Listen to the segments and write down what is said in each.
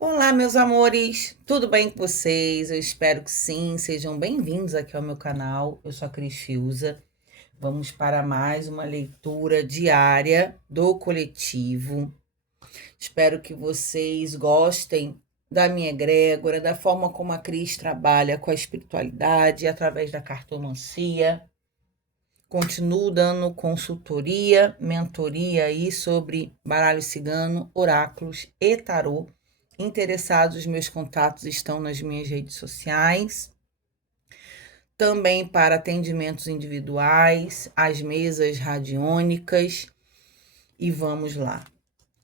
Olá, meus amores, tudo bem com vocês? Eu espero que sim, sejam bem-vindos aqui ao meu canal. Eu sou a Cris Fiuza. Vamos para mais uma leitura diária do coletivo. Espero que vocês gostem da minha egrégora, da forma como a Cris trabalha com a espiritualidade através da cartomancia. Continuo dando consultoria, mentoria aí sobre baralho cigano, oráculos e tarô. Interessados, meus contatos estão nas minhas redes sociais. Também para atendimentos individuais, as mesas radiônicas. E vamos lá.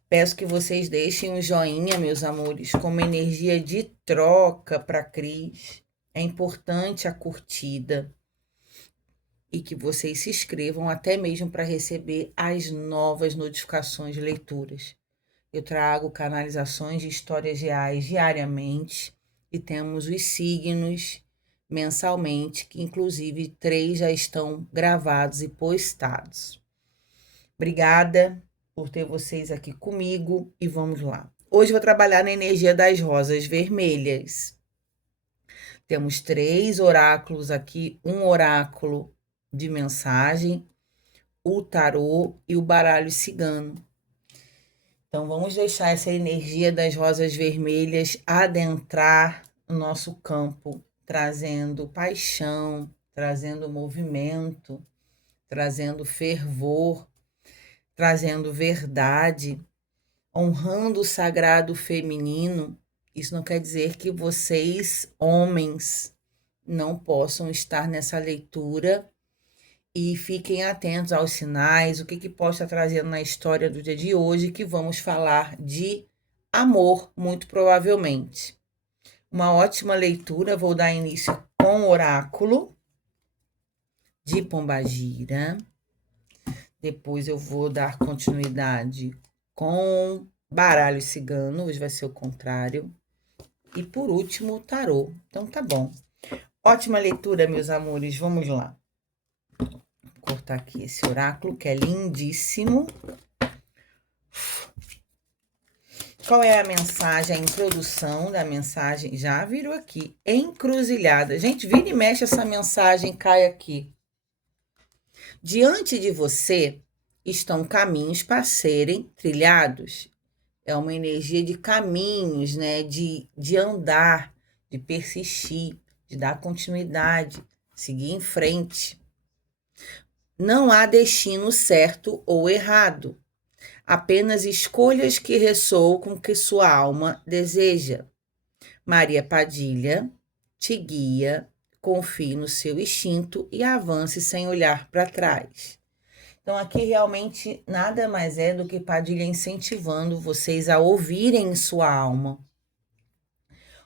Peço que vocês deixem um joinha, meus amores, como energia de troca para a Cris. É importante a curtida e que vocês se inscrevam até mesmo para receber as novas notificações de leituras. Eu trago canalizações de histórias reais diariamente e temos os signos mensalmente, que inclusive 3 já estão gravados e postados. Obrigada por ter vocês aqui comigo e vamos lá. Hoje vou trabalhar na energia das rosas vermelhas. Temos 3 oráculos aqui, um oráculo de mensagem, o tarô e o baralho cigano. Então, vamos deixar essa energia das rosas vermelhas adentrar o nosso campo, trazendo paixão, trazendo movimento, trazendo fervor, trazendo verdade, honrando o sagrado feminino. Isso não quer dizer que vocês, homens, não possam estar nessa leitura e fiquem atentos aos sinais, o que pode estar trazendo na história do dia de hoje, que vamos falar de amor, muito provavelmente. Uma ótima leitura, vou dar início com o oráculo de Pombagira. Depois eu vou dar continuidade com baralho cigano, hoje vai ser o contrário. E por último, o tarô. Então tá bom. Ótima leitura, meus amores, vamos lá. Cortar aqui esse oráculo, que é lindíssimo. Qual é a mensagem, a introdução da mensagem? Já virou aqui, encruzilhada. Gente, vira e mexe, essa mensagem cai aqui. Diante de você estão caminhos para serem trilhados. É uma energia de caminhos, né? De andar, de persistir, de dar continuidade, seguir em frente. Não há destino certo ou errado, apenas escolhas que ressoam com o que sua alma deseja. Maria Padilha te guia, confie no seu instinto e avance sem olhar para trás. Então, aqui realmente nada mais é do que Padilha incentivando vocês a ouvirem sua alma,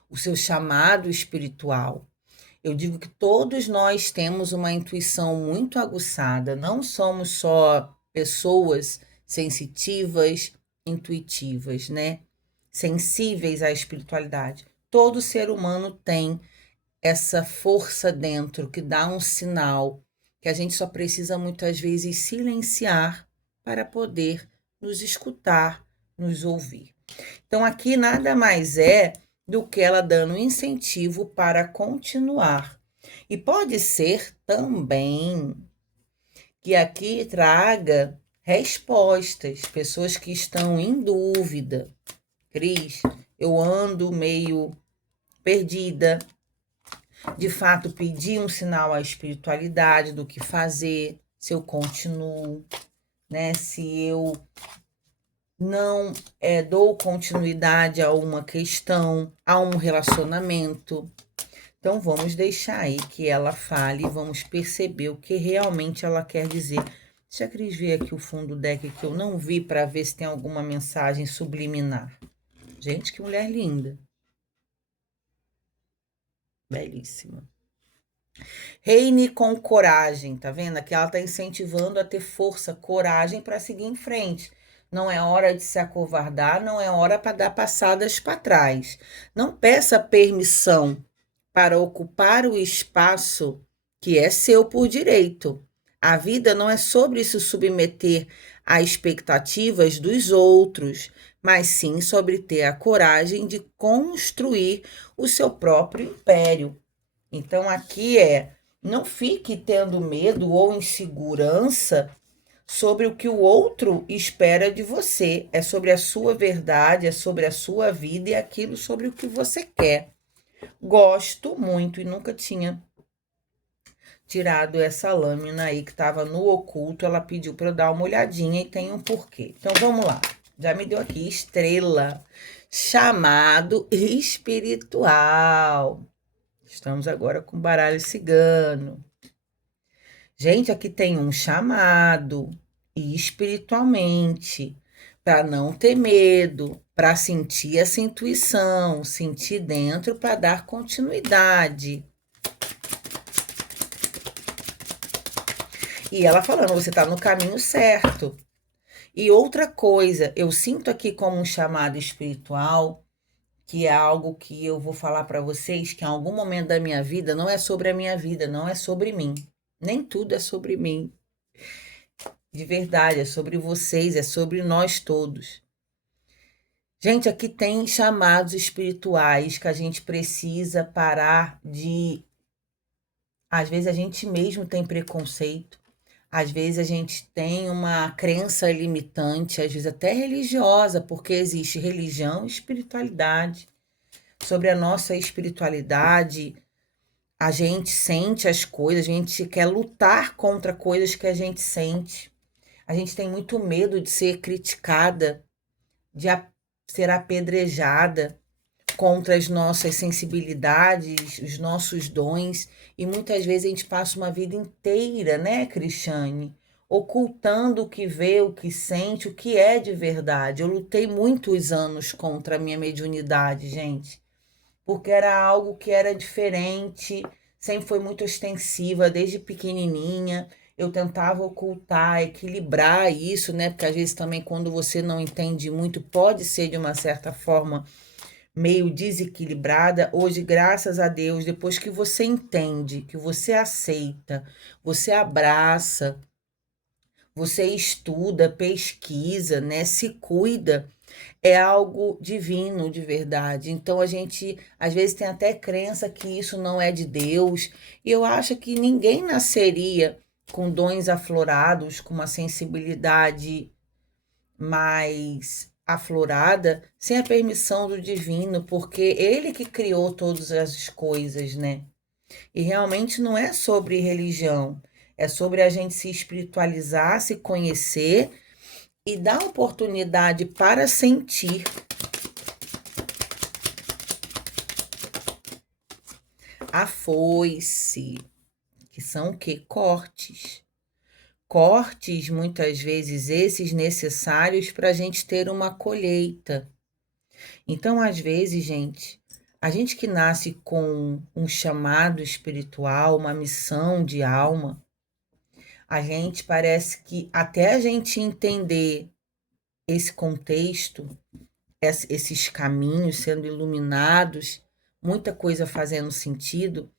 o seu chamado espiritual. Eu digo que todos nós temos uma intuição muito aguçada, não somos só pessoas sensitivas, intuitivas, né? Sensíveis à espiritualidade. Todo ser humano tem essa força dentro que dá um sinal que a gente só precisa muitas vezes silenciar para poder nos escutar, nos ouvir. Então, aqui nada mais é do que ela dando incentivo para continuar. E pode ser também que aqui traga respostas, pessoas que estão em dúvida. Cris, eu ando meio perdida. De fato, pedi um sinal à espiritualidade do que fazer, se eu continuo, né? Se eu não dou continuidade a uma questão, a um relacionamento. Então, vamos deixar aí que ela fale e vamos perceber o que realmente ela quer dizer. Deixa a Cris ver aqui o fundo do deck que eu não vi para ver se tem alguma mensagem subliminar. Gente, que mulher linda. Belíssima. Reine com coragem, tá vendo? Aqui ela tá incentivando a ter força, coragem para seguir em frente. Não é hora de se acovardar, não é hora para dar passadas para trás. Não peça permissão para ocupar o espaço que é seu por direito. A vida não é sobre se submeter a expectativas dos outros, mas sim sobre ter a coragem de construir o seu próprio império. Então, aqui não fique tendo medo ou insegurança sobre o que o outro espera de você. É sobre a sua verdade, é sobre a sua vida e aquilo sobre o que você quer. Gosto muito e nunca tinha tirado essa lâmina aí que estava no oculto. Ela pediu para eu dar uma olhadinha e tem um porquê. Então vamos lá. Já me deu aqui estrela, chamado espiritual. Estamos agora com baralho cigano. Gente, aqui tem um chamado espiritualmente para não ter medo, para sentir essa intuição, sentir dentro para dar continuidade. E ela falando, você está no caminho certo. E outra coisa, eu sinto aqui como um chamado espiritual, que é algo que eu vou falar para vocês, que em algum momento da minha vida não é sobre a minha vida, não é sobre mim. Nem tudo é sobre mim. De verdade, é sobre vocês, é sobre nós todos. Gente, aqui tem chamados espirituais que a gente precisa parar de. Às vezes a gente mesmo tem preconceito, às vezes a gente tem uma crença limitante, às vezes até religiosa, porque existe religião e espiritualidade. Sobre a nossa espiritualidade, a gente sente as coisas, a gente quer lutar contra coisas que a gente sente. A gente tem muito medo de ser criticada, de ser apedrejada contra as nossas sensibilidades, os nossos dons, e muitas vezes a gente passa uma vida inteira, né, Cristiane, ocultando o que vê, o que sente, o que é de verdade. Eu lutei muitos anos contra a minha mediunidade, gente, porque era algo que era diferente, sempre foi muito ostensiva, desde pequenininha. Eu tentava ocultar, equilibrar isso, né? Porque às vezes também quando você não entende muito, pode ser de uma certa forma meio desequilibrada. Hoje, graças a Deus, depois que você entende, que você aceita, você abraça, você estuda, pesquisa, né? Se cuida, é algo divino de verdade. Então a gente às vezes tem até crença que isso não é de Deus, e eu acho que ninguém nasceria com dons aflorados, com uma sensibilidade mais aflorada, sem a permissão do divino, porque ele que criou todas as coisas, né? E realmente não é sobre religião, é sobre a gente se espiritualizar, se conhecer e dar oportunidade para sentir. A foice, que são o quê? Cortes. Cortes, muitas vezes, esses necessários para a gente ter uma colheita. Então, às vezes, gente, a gente que nasce com um chamado espiritual, uma missão de alma, a gente parece que até a gente entender esse contexto, esses caminhos sendo iluminados, muita coisa fazendo sentido,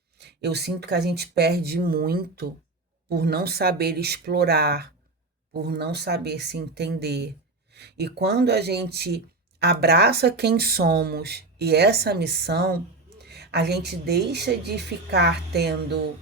eu sinto que a gente perde muito por não saber explorar, por não saber se entender. E quando a gente abraça quem somos e essa missão, a gente deixa de ficar tendo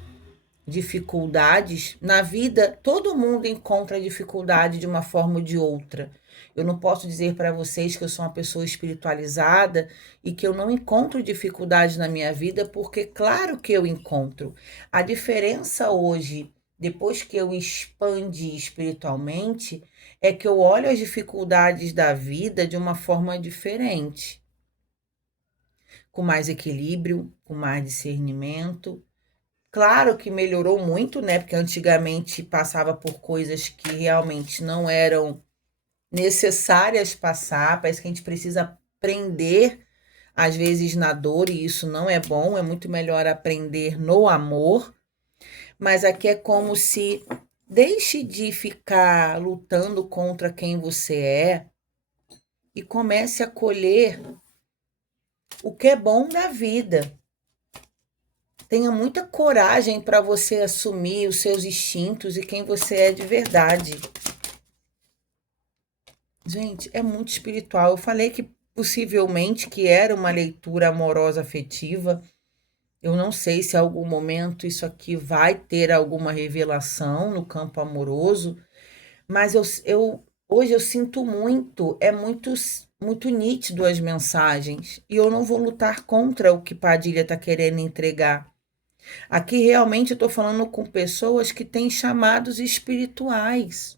dificuldades na vida. Todo mundo encontra dificuldade de uma forma ou de outra. Eu não posso dizer para vocês que eu sou uma pessoa espiritualizada e que eu não encontro dificuldade na minha vida, porque claro que eu encontro. A diferença hoje, depois que eu expandi espiritualmente, é que eu olho as dificuldades da vida de uma forma diferente, com mais equilíbrio, com mais discernimento. Claro que melhorou muito, né? Porque antigamente passava por coisas que realmente não eram necessárias passar. Parece que a gente precisa aprender, às vezes, na dor, e isso não é bom. É muito melhor aprender no amor. Mas aqui é como se deixe de ficar lutando contra quem você é e comece a colher o que é bom da vida. Tenha muita coragem para você assumir os seus instintos e quem você é de verdade. Gente, é muito espiritual. Eu falei que possivelmente que era uma leitura amorosa afetiva. Eu não sei se em algum momento isso aqui vai ter alguma revelação no campo amoroso, mas hoje eu sinto muito, é muito nítido as mensagens, e eu não vou lutar contra o que Padilha está querendo entregar. Aqui realmente eu estou falando com pessoas que têm chamados espirituais,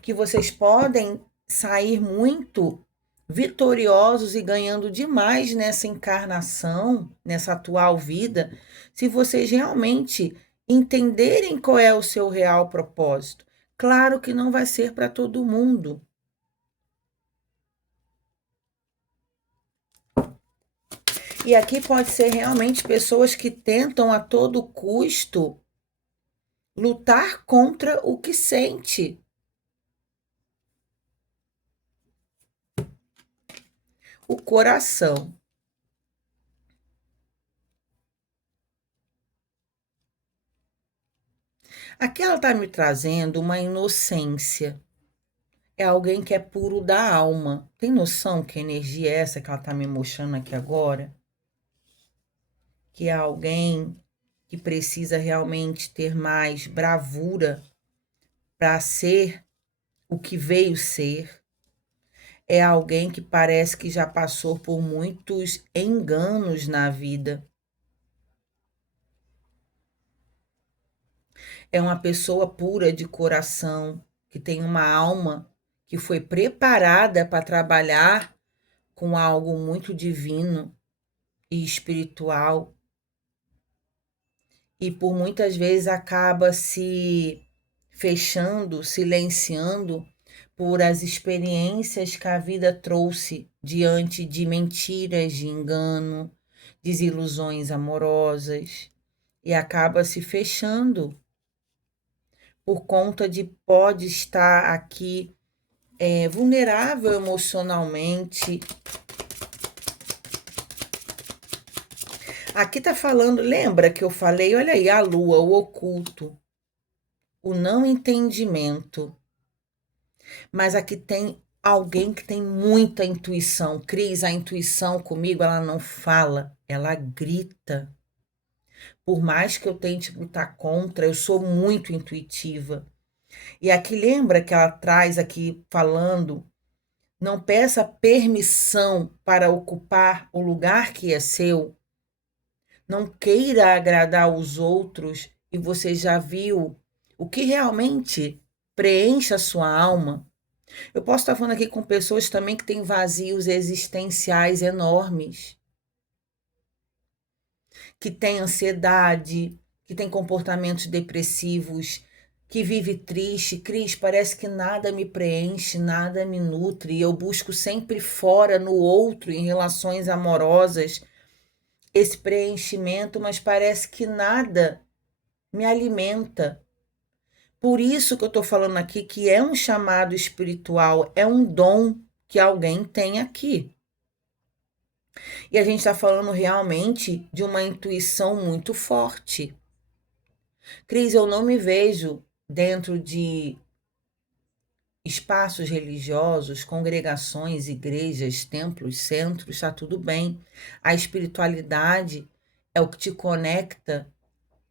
que vocês podem sair muito vitoriosos e ganhando demais nessa encarnação, nessa atual vida, se vocês realmente entenderem qual é o seu real propósito. Claro que não vai ser para todo mundo. E aqui pode ser realmente pessoas que tentam a todo custo lutar contra o que sente. O coração. Aqui ela está me trazendo uma inocência. É alguém que é puro da alma. Tem noção que energia é essa que ela está me mostrando aqui agora? Que é alguém que precisa realmente ter mais bravura para ser o que veio ser. É alguém que parece que já passou por muitos enganos na vida. É uma pessoa pura de coração, que tem uma alma que foi preparada para trabalhar com algo muito divino e espiritual, e por muitas vezes acaba se fechando, silenciando por as experiências que a vida trouxe diante de mentiras, de engano, desilusões amorosas, e acaba se fechando por conta de pode estar aqui vulnerável emocionalmente. Aqui tá falando, lembra que eu falei, olha aí, a lua, o oculto, o não entendimento. Mas aqui tem alguém que tem muita intuição. Cris, a intuição comigo, ela não fala, ela grita. Por mais que eu tente lutar contra, eu sou muito intuitiva. E aqui lembra que ela traz aqui falando, não peça permissão para ocupar o lugar que é seu. Não queira agradar os outros e você já viu o que realmente preenche a sua alma. Eu posso estar falando aqui com pessoas também que têm vazios existenciais enormes, que têm ansiedade, que têm comportamentos depressivos, que vive triste. Cris, parece que nada me preenche, nada me nutre, e eu busco sempre fora no outro, em relações amorosas, esse preenchimento, mas parece que nada me alimenta. Por isso que eu estou falando aqui que é um chamado espiritual, é um dom que alguém tem aqui. E a gente está falando realmente de uma intuição muito forte. Cris, eu não me vejo dentro de espaços religiosos, congregações, igrejas, templos, centros, está tudo bem. A espiritualidade é o que te conecta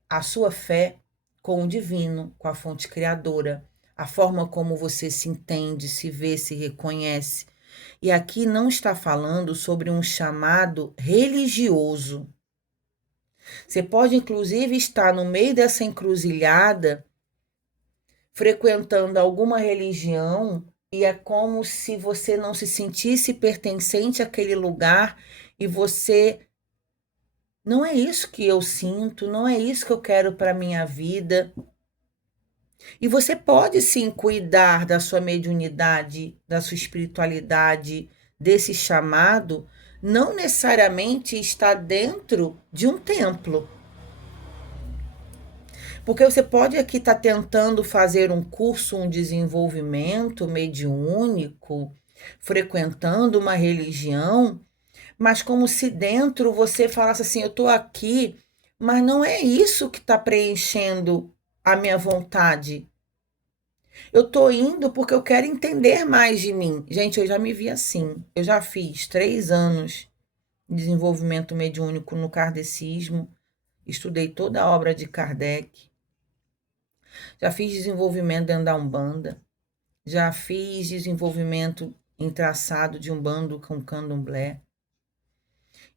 à sua fé com o divino, com a fonte criadora, a forma como você se entende, se vê, se reconhece. E aqui não está falando sobre um chamado religioso. Você pode, inclusive, estar no meio dessa encruzilhada, frequentando alguma religião, e é como se você não se sentisse pertencente àquele lugar e você. Não é isso que eu sinto, não é isso que eu quero para a minha vida. E você pode sim cuidar da sua mediunidade, da sua espiritualidade, desse chamado, não necessariamente estar dentro de um templo. Porque você pode aqui estar tentando fazer um curso, um desenvolvimento mediúnico, frequentando uma religião, mas como se dentro você falasse assim: eu estou aqui, mas não é isso que está preenchendo a minha vontade. Eu tô indo porque eu quero entender mais de mim. Gente, eu já me vi assim. Eu já fiz 3 anos de desenvolvimento mediúnico no kardecismo, estudei toda a obra de Kardec, já fiz desenvolvimento dentro da Umbanda, já fiz desenvolvimento em traçado de Umbanda com Candomblé.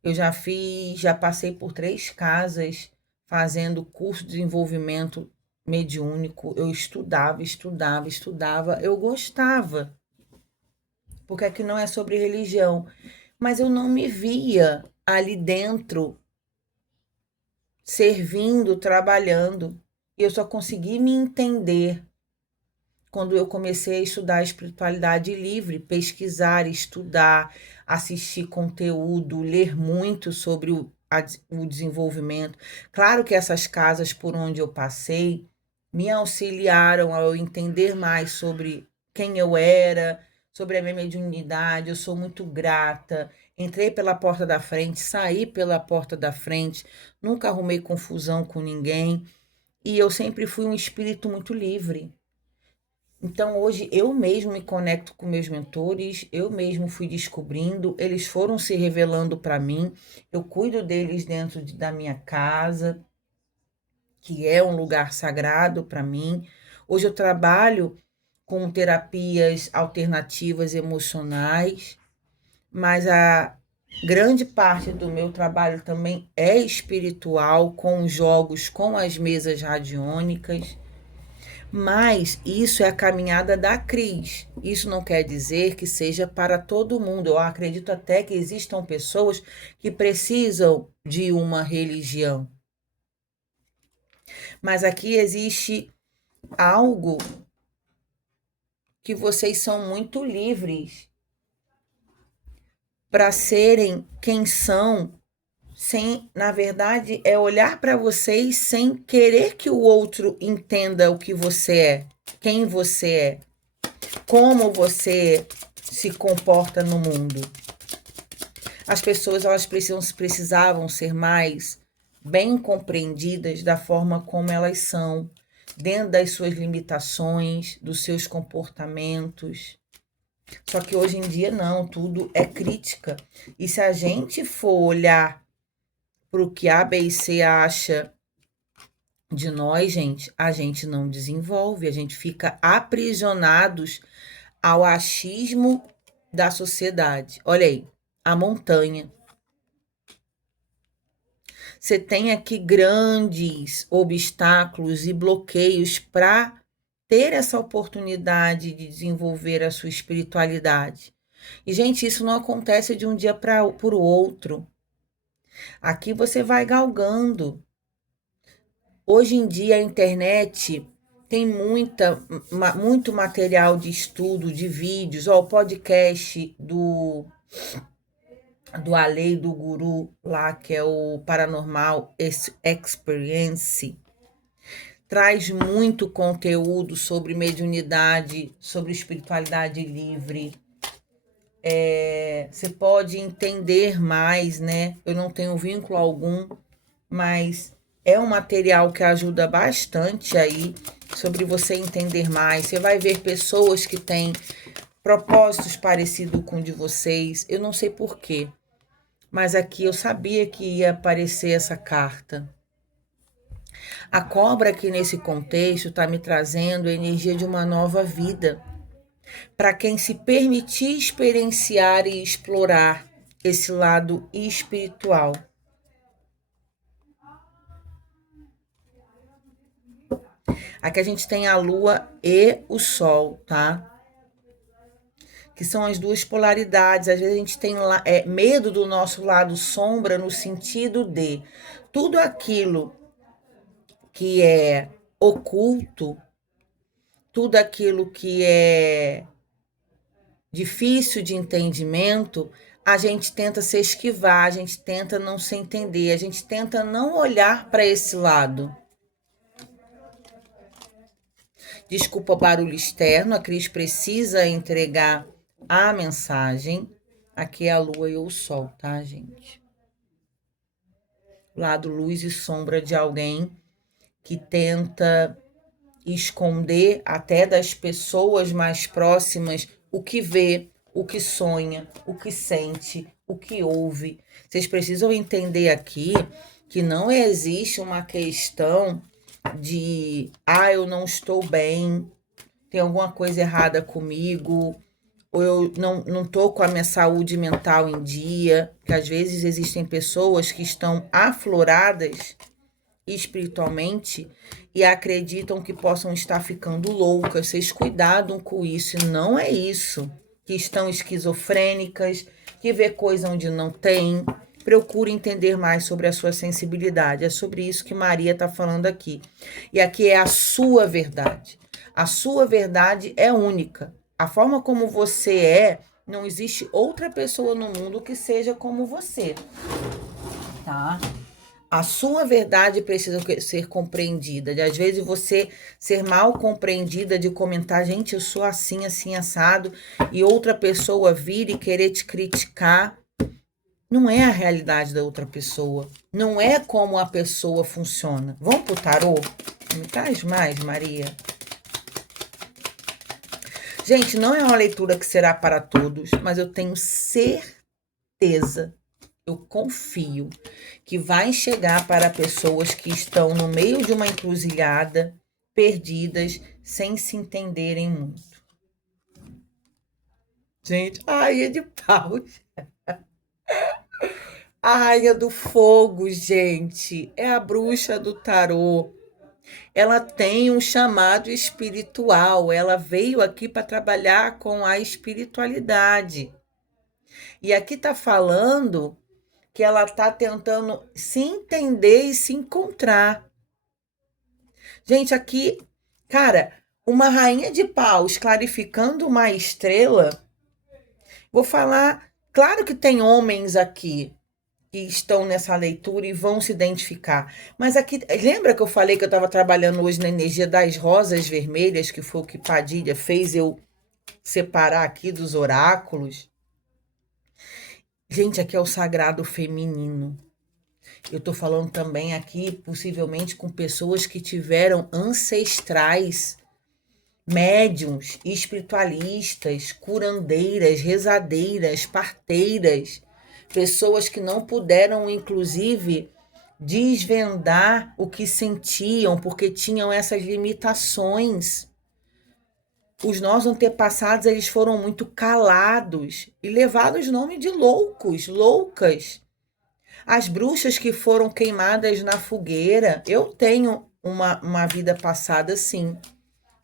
Eu já passei por 3 casas fazendo curso de desenvolvimento mediúnico. Eu estudava, estudava, estudava. Eu gostava, porque aqui não é sobre religião, mas eu não me via ali dentro, servindo, trabalhando. E eu só consegui me entender quando eu comecei a estudar a espiritualidade livre, pesquisar, estudar, assistir conteúdo, ler muito sobre o desenvolvimento. Claro que essas casas por onde eu passei me auxiliaram a eu entender mais sobre quem eu era, sobre a minha mediunidade. Eu sou muito grata. Entrei pela porta da frente, saí pela porta da frente, nunca arrumei confusão com ninguém e eu sempre fui um espírito muito livre. Então, hoje eu mesmo me conecto com meus mentores, eu mesmo fui descobrindo, eles foram se revelando para mim, eu cuido deles dentro da minha casa, que é um lugar sagrado para mim. Hoje eu trabalho com terapias alternativas emocionais, mas a grande parte do meu trabalho também é espiritual, com os jogos, com as mesas radiônicas. Mas isso é a caminhada da Cris. Isso não quer dizer que seja para todo mundo. Eu acredito até que existam pessoas que precisam de uma religião. Mas aqui existe algo que vocês são muito livres para serem quem são, sem, na verdade, é olhar para vocês sem querer que o outro entenda o que você é, quem você é, como você se comporta no mundo. As pessoas elas precisavam ser mais bem compreendidas da forma como elas são, dentro das suas limitações, dos seus comportamentos. Só que hoje em dia não, tudo é crítica. E se a gente for olhar para o que A, B e C acha de nós, gente, a gente não desenvolve, a gente fica aprisionados ao achismo da sociedade. Olha aí, a montanha. Você tem aqui grandes obstáculos e bloqueios para ter essa oportunidade de desenvolver a sua espiritualidade. E, gente, isso não acontece de um dia para o outro. Aqui você vai galgando. Hoje em dia a internet tem muito material de estudo, de vídeos, ó, o podcast do Ale do Guru lá, que é o Paranormal Experience, traz muito conteúdo sobre mediunidade, sobre espiritualidade livre. Você pode entender mais, né? Eu não tenho vínculo algum, mas é um material que ajuda bastante aí sobre você entender mais. Você vai ver pessoas que têm propósitos parecidos com o de vocês. Eu não sei por quê, mas aqui eu sabia que ia aparecer essa carta. A cobra aqui nesse contexto está me trazendo a energia de uma nova vida. Para quem se permitir experienciar e explorar esse lado espiritual. Aqui a gente tem a lua e o sol, tá? Que são as duas polaridades. Às vezes a gente tem medo do nosso lado sombra no sentido de tudo aquilo que é oculto, tudo aquilo que é difícil de entendimento, a gente tenta se esquivar, a gente tenta não se entender, a gente tenta não olhar para esse lado. Desculpa o barulho externo, a Cris precisa entregar a mensagem. Aqui é a lua e o sol, tá, gente? Lado luz e sombra de alguém que tenta esconder até das pessoas mais próximas o que vê, o que sonha, o que sente, o que ouve. Vocês precisam entender aqui que não existe uma questão de, eu não estou bem, tem alguma coisa errada comigo, ou eu não tô com a minha saúde mental em dia, que às vezes existem pessoas que estão afloradas espiritualmente e acreditam que possam estar ficando loucas. Vocês cuidado com isso, e não é isso. Que estão esquizofrênicas, que vê coisa onde não tem. Procure entender mais sobre a sua sensibilidade. É sobre isso que Maria está falando aqui. E aqui é a sua verdade. A sua verdade é única. A forma como você é, não existe outra pessoa no mundo que seja como você, tá? A sua verdade precisa ser compreendida. De às vezes você ser mal compreendida, de comentar, gente, eu sou assim, assim, assado, e outra pessoa vir e querer te criticar. Não é a realidade da outra pessoa. Não é como a pessoa funciona. Vamos pro tarô? Me traz mais, Maria. Gente, não é uma leitura que será para todos, mas eu tenho certeza, eu confio que vai chegar para pessoas que estão no meio de uma encruzilhada, perdidas, sem se entenderem muito. Gente, a Rainha de Paus. A Rainha do Fogo, gente, é a bruxa do tarô. Ela tem um chamado espiritual, ela veio aqui para trabalhar com a espiritualidade. E aqui está falando que ela está tentando se entender e se encontrar. Gente, aqui, cara, uma rainha de paus clarificando uma estrela. Vou falar, claro que tem homens aqui que estão nessa leitura e vão se identificar. Mas aqui, lembra que eu falei que eu estava trabalhando hoje na energia das rosas vermelhas, que foi o que Padilha fez eu separar aqui dos oráculos? Gente, aqui é o sagrado feminino. Eu estou falando também aqui, possivelmente, com pessoas que tiveram ancestrais, médiums, espiritualistas, curandeiras, rezadeiras, parteiras, pessoas que não puderam, inclusive, desvendar o que sentiam, porque tinham essas limitações. Os nossos antepassados, eles foram muito calados e levados nome de loucos, loucas. As bruxas que foram queimadas na fogueira, eu tenho uma vida passada, sim.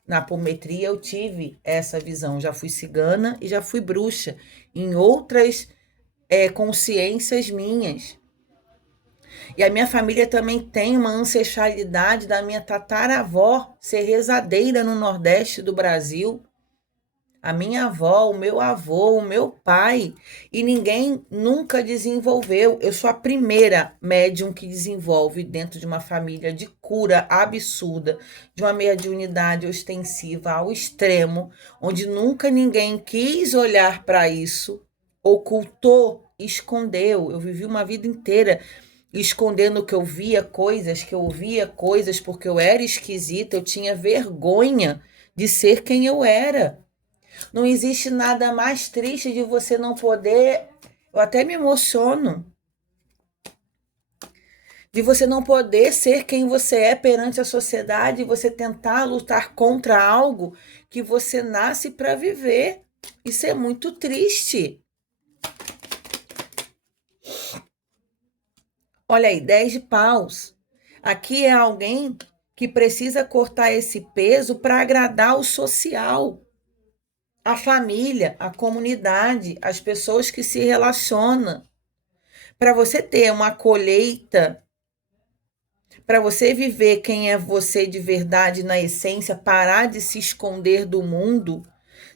Na apometria eu tive essa visão, já fui cigana e já fui bruxa, em outras consciências minhas. E a minha família também tem uma ancestralidade da minha tataravó ser rezadeira no Nordeste do Brasil. A minha avó, o meu avô, o meu pai, e ninguém nunca desenvolveu. Eu sou a primeira médium que desenvolve dentro de uma família de cura absurda, de uma mediunidade ostensiva ao extremo, onde nunca ninguém quis olhar para isso, ocultou, escondeu. Eu vivi uma vida inteira escondendo que eu via coisas, que eu ouvia coisas, porque eu era esquisita, eu tinha vergonha de ser quem eu era. Não existe nada mais triste de você não poder, eu até me emociono, de você não poder ser quem você é perante a sociedade e você tentar lutar contra algo que você nasce para viver. Isso é muito triste. Olha aí, 10 de paus. Aqui é alguém que precisa cortar esse peso para agradar o social. A família, a comunidade, as pessoas que se relacionam. Para você ter uma colheita, para você viver quem é você de verdade na essência, parar de se esconder do mundo,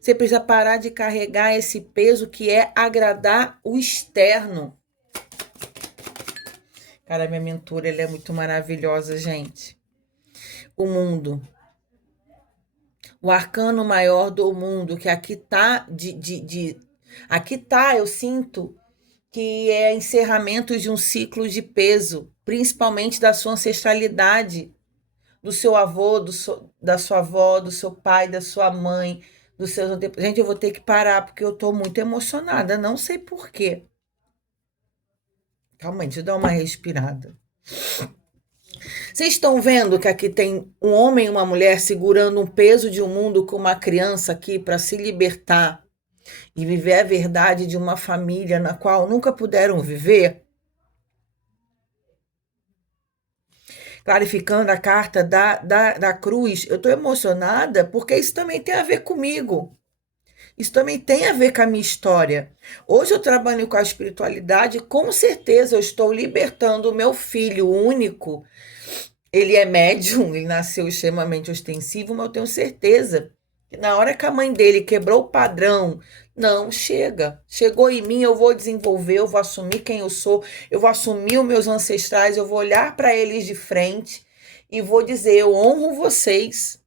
você precisa parar de carregar esse peso que é agradar o externo. Cara, minha mentora, ela é muito maravilhosa, gente. O mundo. O arcano maior do mundo, que aqui tá aqui tá, eu sinto que é encerramento de um ciclo de peso, principalmente da sua ancestralidade. do seu avô, da sua avó, do seu pai, da sua mãe, dos seus antepassados. Gente, eu vou ter que parar porque eu tô muito emocionada, não sei por quê. Calma aí, deixa eu dar uma respirada. Vocês estão vendo que aqui tem um homem e uma mulher segurando um peso de um mundo com uma criança aqui para se libertar e viver a verdade de uma família na qual nunca puderam viver? Clarificando a carta da cruz, eu estou emocionada porque isso também tem a ver comigo. Isso também tem a ver com a minha história. Hoje eu trabalho com a espiritualidade, com certeza eu estou libertando o meu filho único. Ele é médium, ele nasceu extremamente ostensivo, mas eu tenho certeza que na hora que a mãe dele quebrou o padrão, não, chega. Chegou em mim, eu vou desenvolver, eu vou assumir quem eu sou, eu vou assumir os meus ancestrais, eu vou olhar para eles de frente e vou dizer: eu honro vocês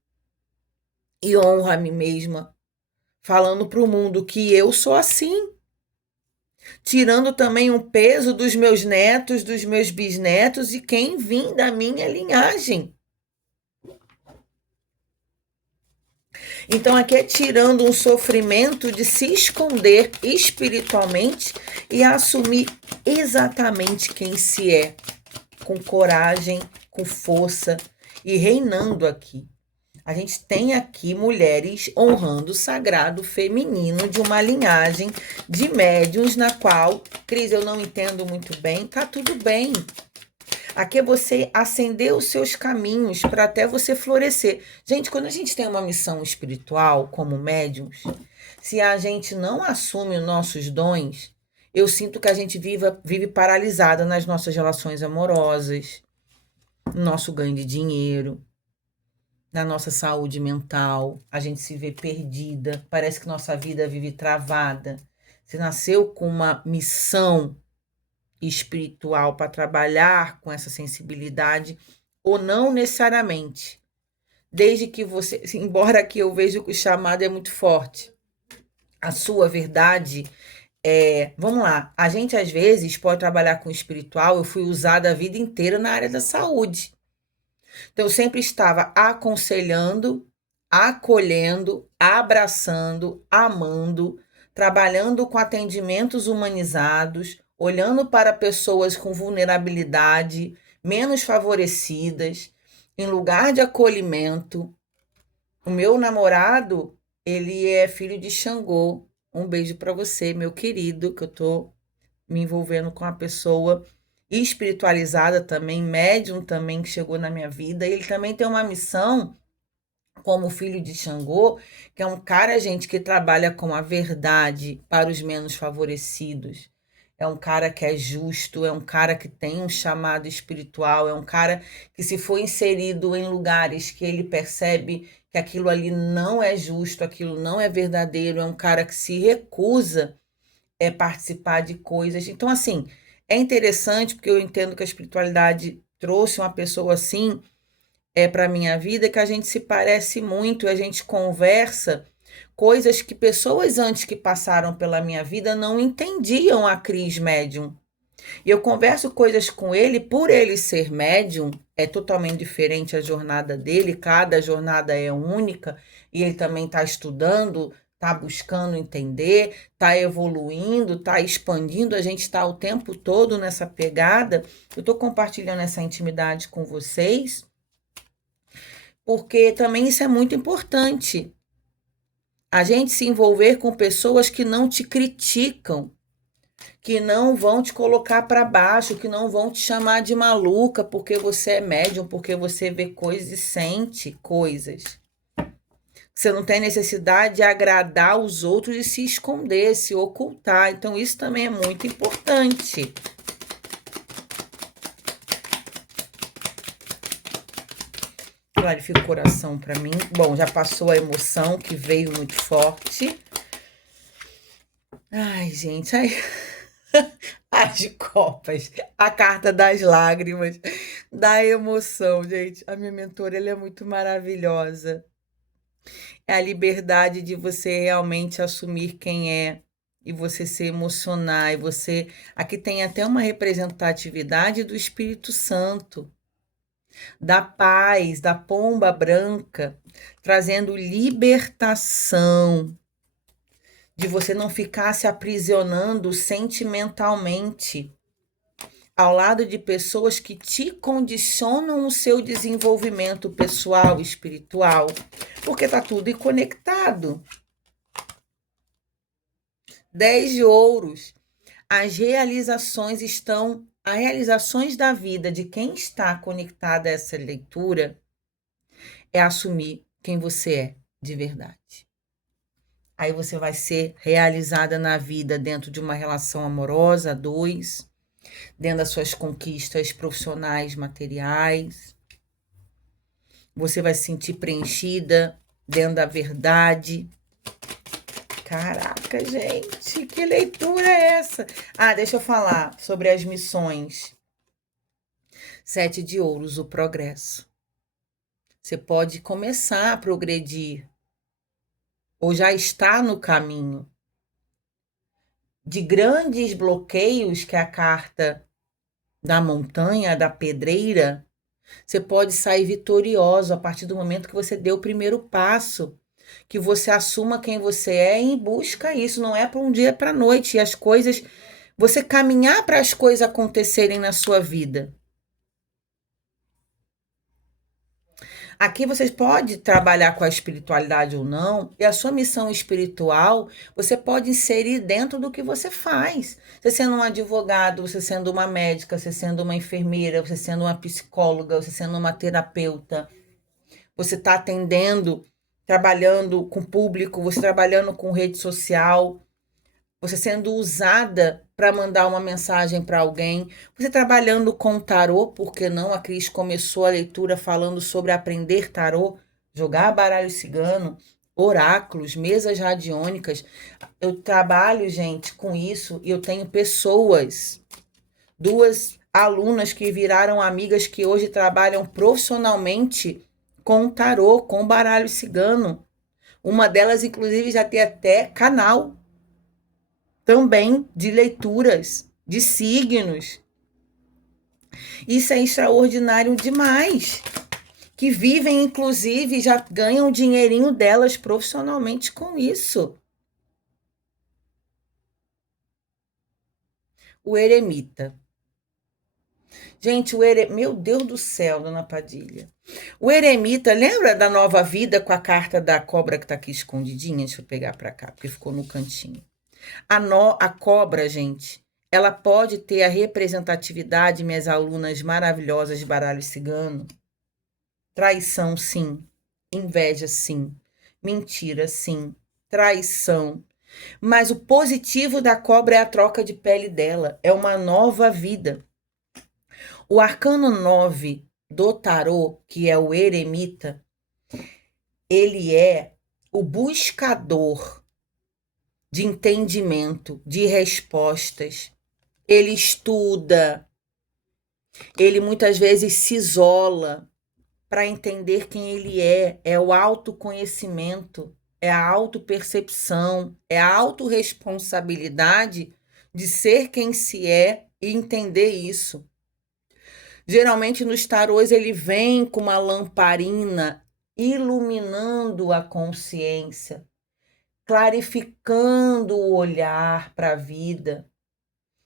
e honro a mim mesma, falando para o mundo que eu sou assim. Tirando também um peso dos meus netos, dos meus bisnetos e quem vim da minha linhagem. Então, aqui é tirando um sofrimento de se esconder espiritualmente e assumir exatamente quem se é, com coragem, com força e reinando aqui. A gente tem aqui mulheres honrando o sagrado feminino de uma linhagem de médiuns na qual, Cris, eu não entendo muito bem, tá tudo bem. Aqui é você acender os seus caminhos para até você florescer. Gente, quando a gente tem uma missão espiritual como médiums, se a gente não assume os nossos dons, eu sinto que a gente vive paralisada nas nossas relações amorosas, no nosso ganho de dinheiro, na nossa saúde mental. A gente se vê perdida, parece que nossa vida vive travada. Você nasceu com uma missão espiritual para trabalhar com essa sensibilidade ou não necessariamente. Desde que você, embora aqui eu veja que o chamado é muito forte, a sua verdade vamos lá, a gente às vezes pode trabalhar com o espiritual, eu fui usada a vida inteira na área da saúde. Então eu sempre estava aconselhando, acolhendo, abraçando, amando, trabalhando com atendimentos humanizados, olhando para pessoas com vulnerabilidade, menos favorecidas, em lugar de acolhimento. O meu namorado, ele é filho de Xangô. Um beijo para você, meu querido, que eu tô me envolvendo com uma pessoa espiritualizada também, médium também, que chegou na minha vida. Ele também tem uma missão como filho de Xangô, que é um cara, gente, que trabalha com a verdade para os menos favorecidos. É um cara que é justo, é um cara que tem um chamado espiritual, é um cara que, se for inserido em lugares que ele percebe que aquilo ali não é justo, aquilo não é verdadeiro, é um cara que se recusa participar de coisas. Então, assim, é interessante porque eu entendo que a espiritualidade trouxe uma pessoa assim para a minha vida, que a gente se parece muito, a gente conversa coisas que pessoas antes que passaram pela minha vida não entendiam a Cris médium. E eu converso coisas com ele, por ele ser médium, é totalmente diferente a jornada dele, cada jornada é única, e ele também está estudando, está buscando entender, está evoluindo, está expandindo, a gente está o tempo todo nessa pegada. Eu estou compartilhando essa intimidade com vocês, porque também isso é muito importante. A gente se envolver com pessoas que não te criticam, que não vão te colocar para baixo, que não vão te chamar de maluca porque você é médium, porque você vê coisas e sente coisas. Você não tem necessidade de agradar os outros e se esconder, se ocultar. Então, isso também é muito importante. Clarifica o coração para mim. Bom, já passou a emoção que veio muito forte. Ai, gente, ai. As copas, a carta das lágrimas, da emoção, gente. A minha mentora, ela é muito maravilhosa. É a liberdade de você realmente assumir quem é e você se emocionar e você... Aqui tem até uma representatividade do Espírito Santo. da paz, da pomba branca, trazendo libertação, de você não ficar se aprisionando sentimentalmente ao lado de pessoas que te condicionam o seu desenvolvimento pessoal, espiritual, porque tá tudo conectado. 10 de ouros. As realizações da vida de quem está conectado a essa leitura é assumir quem você é de verdade. Aí você vai ser realizada na vida dentro de uma relação amorosa, 2, dentro das suas conquistas profissionais, materiais. Você vai se sentir preenchida dentro da verdade. Caraca, gente, que leitura é essa? Ah, deixa eu falar sobre as missões. 7 de ouros, o progresso. Você pode começar a progredir, ou já está no caminho. De grandes bloqueios, que é a carta da montanha, da pedreira, você pode sair vitorioso a partir do momento que você deu o primeiro passo, que você assuma quem você é e busca isso. Não é para um dia para a noite. E as coisas, você caminhar para as coisas acontecerem na sua vida. Aqui vocês podem trabalhar com a espiritualidade ou não, e a sua missão espiritual você pode inserir dentro do que você faz. Você sendo um advogado, você sendo uma médica, você sendo uma enfermeira, você sendo uma psicóloga, você sendo uma terapeuta, você está atendendo, trabalhando com público, você trabalhando com rede social, você sendo usada para mandar uma mensagem para alguém, você trabalhando com tarô, porque não? A Cris começou a leitura falando sobre aprender tarô, jogar baralho cigano, oráculos, mesas radiônicas. Eu trabalho, gente, com isso e eu tenho pessoas, 2 alunas que viraram amigas que hoje trabalham profissionalmente com tarô, com baralho cigano. Uma delas, inclusive, já tem até canal também de leituras, de signos. Isso é extraordinário demais. Que vivem, inclusive, já ganham o dinheirinho delas profissionalmente com isso. O eremita. Gente, meu Deus do céu, dona Padilha. O eremita, lembra da nova vida com a carta da cobra que tá aqui escondidinha? Deixa eu pegar para cá, porque ficou no cantinho. A cobra, gente, ela pode ter a representatividade, minhas alunas maravilhosas de baralho cigano. Traição, sim. Inveja, sim. Mentira, sim. Traição. Mas o positivo da cobra é a troca de pele dela. É uma nova vida. O arcano 9 do tarô, que é o eremita, ele é o buscador de entendimento, de respostas. Ele estuda, ele muitas vezes se isola para entender quem ele é o autoconhecimento, é a autopercepção, é a autorresponsabilidade de ser quem se é e entender isso. Geralmente nos tarôs ele vem com uma lamparina iluminando a consciência, clarificando o olhar para a vida.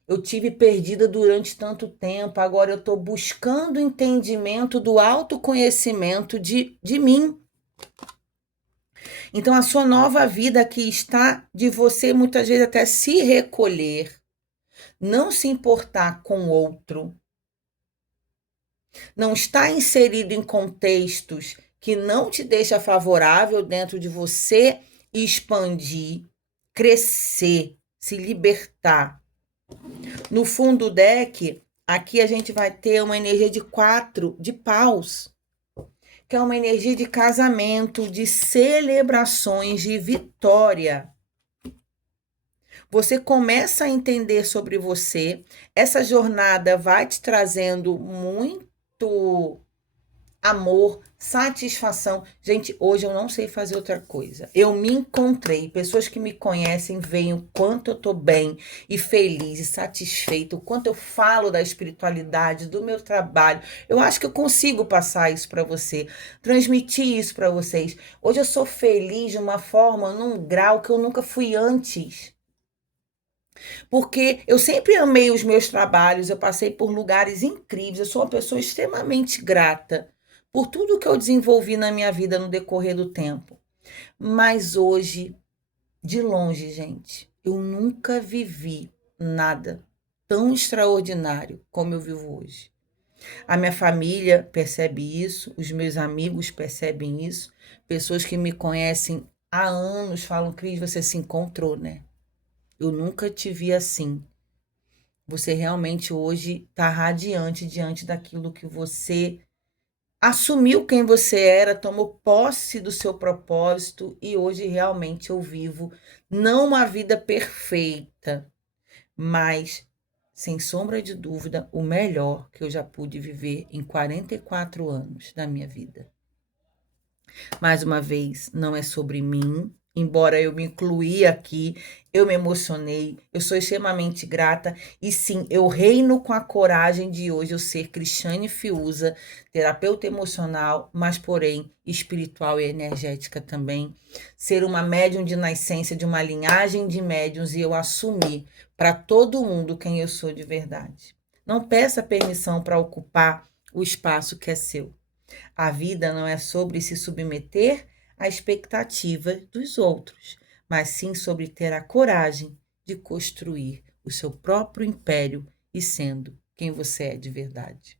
Eu tive perdida durante tanto tempo, agora eu estou buscando entendimento do autoconhecimento de mim. Então, a sua nova vida aqui está de você, muitas vezes, até se recolher, não se importar com o outro, não estar inserido em contextos que não te deixa favorável dentro de você expandir, crescer, se libertar. No fundo do deck, aqui a gente vai ter uma energia de 4 de paus, que é uma energia de casamento, de celebrações, de vitória. Você começa a entender sobre você, essa jornada vai te trazendo muito amor, satisfação. Gente, hoje eu não sei fazer outra coisa. Eu me encontrei, pessoas que me conhecem veem o quanto eu tô bem e feliz e satisfeita, o quanto eu falo da espiritualidade, do meu trabalho. Eu acho que eu consigo passar isso para você, transmitir isso para vocês. Hoje eu sou feliz de uma forma, num grau que eu nunca fui antes. Porque eu sempre amei os meus trabalhos, eu passei por lugares incríveis, eu sou uma pessoa extremamente grata por tudo que eu desenvolvi na minha vida no decorrer do tempo. Mas hoje, de longe, gente, eu nunca vivi nada tão extraordinário como eu vivo hoje. A minha família percebe isso, os meus amigos percebem isso, pessoas que me conhecem há anos falam: Cris, você se encontrou, né? Eu nunca te vi assim. Você realmente hoje está radiante diante daquilo que você assumiu quem você era, tomou posse do seu propósito e hoje realmente eu vivo não uma vida perfeita, mas sem sombra de dúvida, o melhor que eu já pude viver em 44 anos da minha vida. Mais uma vez, não é sobre mim, embora eu me incluí aqui, eu me emocionei, eu sou extremamente grata e sim, eu reino com a coragem de hoje eu ser Cristiane Fiuza, terapeuta emocional, mas porém espiritual e energética também, ser uma médium de nascença de uma linhagem de médiuns e eu assumir para todo mundo quem eu sou de verdade. Não peça permissão para ocupar o espaço que é seu. A vida não é sobre se submeter à expectativa dos outros, mas sim sobre ter a coragem de construir o seu próprio império e sendo quem você é de verdade.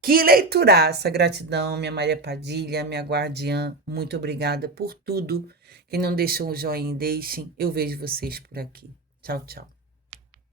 Que leituraça! Gratidão, minha Maria Padilha, minha guardiã. Muito obrigada por tudo. Quem não deixou o joinha, deixem. Eu vejo vocês por aqui. Tchau, tchau.